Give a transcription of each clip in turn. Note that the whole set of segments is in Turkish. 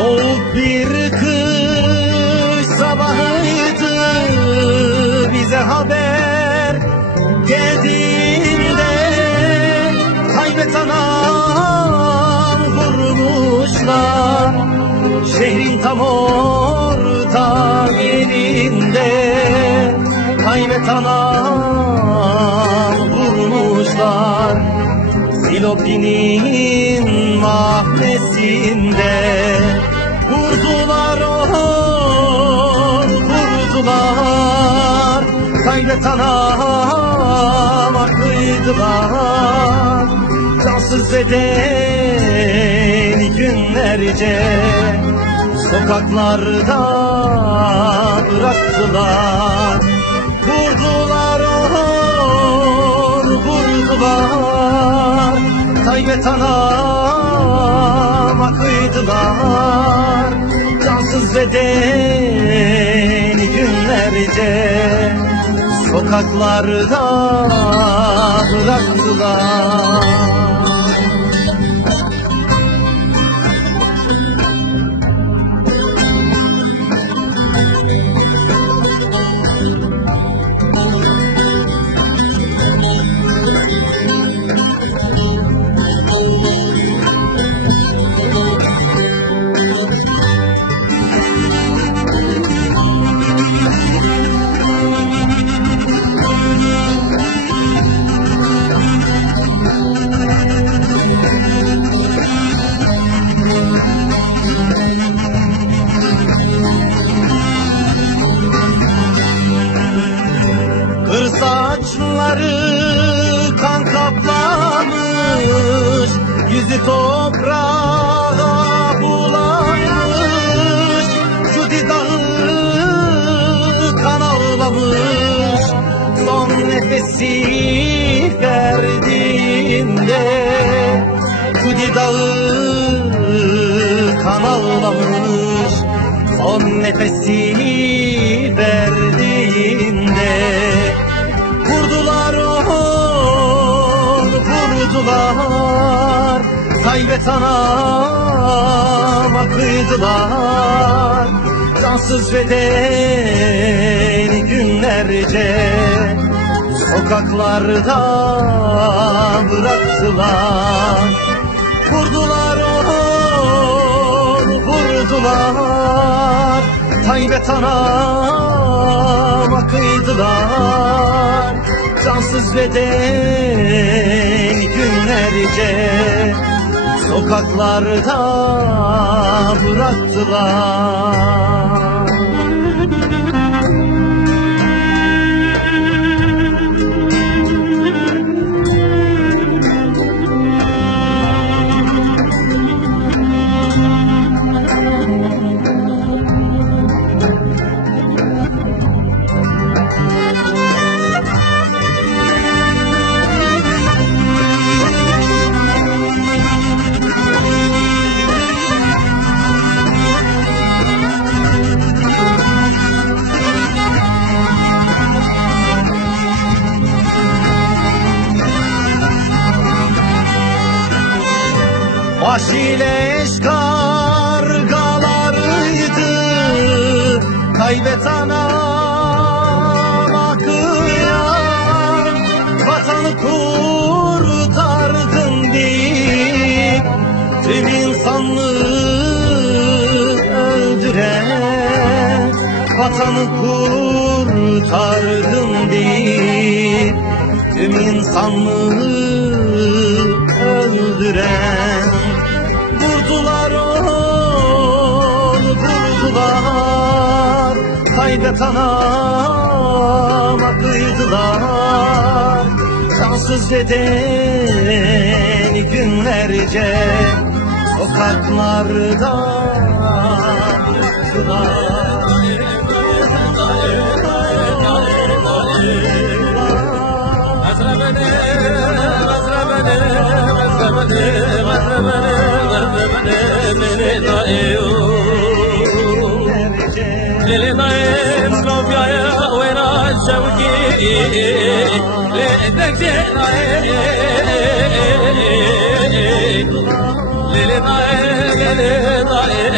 Soğuk bir kış sabahıydı, bize haber geldiğinde Haybet anam vurmuşlar şehrin tam orta yerinde. Haybet anam vurmuşlar Silopi'nin mahallesinde. Vurdular vurdular, Haybet anama kıydılar. Cansız bedeni günlerce sokaklarda bıraktılar. Vurdular vurdular, Haybet anama kıydılar. Cansız bedeni günlerce sokaklarda bıraktılar. Kır saçları kan kaplamış, yüzü toprağa bulanmış. Şu didağı kan ağlamış, son nefesi verdiğinde. Şu didağı kan ağlamış, son nefesi verdiğinde. Vurdular vurdular, Haybet anama kıydılar. Cansız bedeni günlerce sokaklarda bıraktılar. Vurdular vurdular, Haybet anama kıydılar. Cansız bedeni günlerce sokaklarda bıraktılar. Vahşileş kargalarıydı, Haybet anama kıyan. Vatanı kurtardın deyip tüm insanlığı öldüren. Vatanı kurtardın deyip tüm insanlığı öldüren. Vurdular vurdular, Haybet anama kıydılar. Cansız bedeni günlerce sokaklarda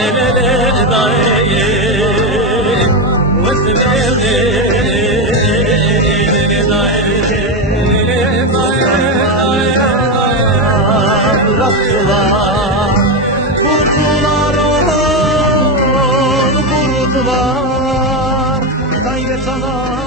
Lele yaktılar. Vurdular onu, vurdular. Gayret ana